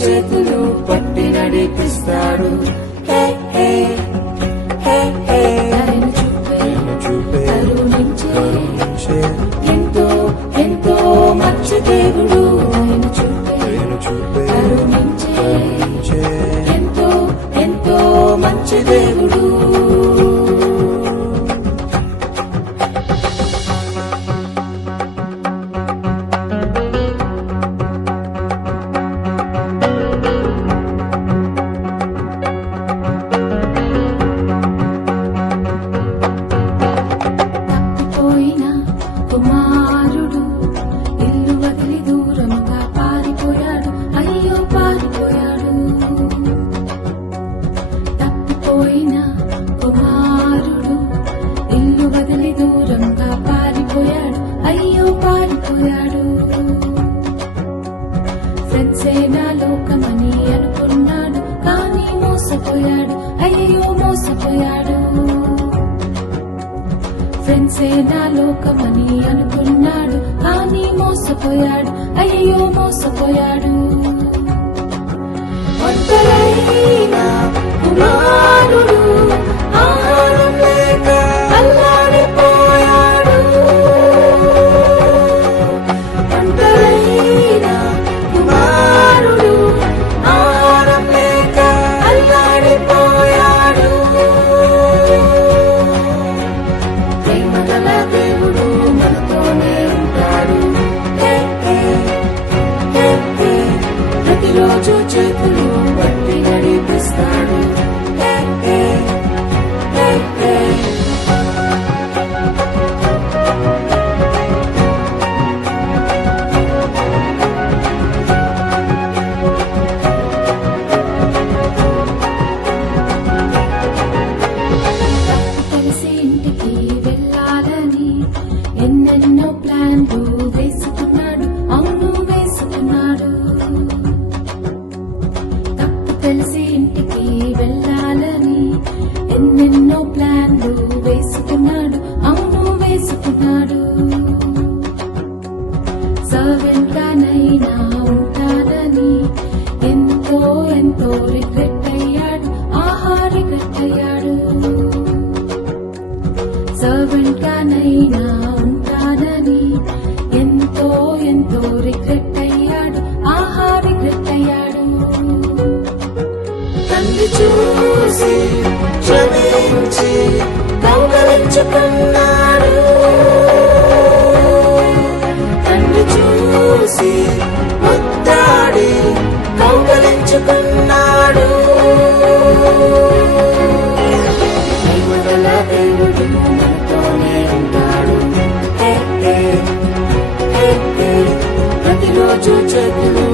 చేతులు పట్టి నడిపిస్తాడు. హే హే హే హే చూపే కరుణించే ఎంతో ఎంతో మంచి దేవుడు. చూపే కరుణించే ఎంతో ఎంతో మంచి దేవుడు. కుమారుడు ఇల్లు వదిలి దూరంగా పారిపోయాడు. అయ్యో పారిపోయాడు. తప్పిపోయిన కుమారుడు ఇల్లు వదిలి దూరంగా పారిపోయాడు. అయ్యో పారిపోయాడు. ఫ్రెండ్సే నా లోకమని అనుకున్నాడు, కానీ మోసపోయాడు. అయ్యో మోసపోయాడు. ఫ్రెండ్సే నా లోకమని అనుకున్నాడు, కానీ మోసపోయాడు. అయ్యో మోసపోయాడు. ఒంటరైన కుమారుడు ఆహారం లేక అల్లాడిపోయాడు. ఒంటరైన కుమారుడు ఆహారం లేక అల్లాడిపోయాడు. దేవుడు మనతోనే ఉంటాడు. ప్రతిరోజు చేతులు పట్టి నడిపిస్తాడు. కలిసి ఇంటికి వెళ్ళాలని ఎన్నెన్నో ప్లాన్లు వేసుకున్నాడు. అవును వేసుకున్నాడు. తప్పు తెలిసి ఇంటికి వెళ్ళాలని ఎన్నెన్నో ప్లాన్లు వేసుకున్నాడు. అవును వేసుకున్నాడు. సర్వెంట్ గానైనా ఉంటానని ఎంతో ఎంతో రిగ్రెట్ అయ్యాడు. ఆహా రిగ్రెట్ అయ్యాడు. సర్వెంట్ గానైనా ఉంటానని ఎంతో ఎంతో రిగ్రెట్ అయ్యాడు. ఆహా రిగ్రెట్ అయ్యాడు. తండ్రి చూసి క్షమించి కౌగలించుకున్నాడు. తండ్రి చూసి ముద్దాడి కౌగలించుకున్నాడు. దేవుడు మనతోనే ఉంటాడు. ప్రతిరోజు చేతులు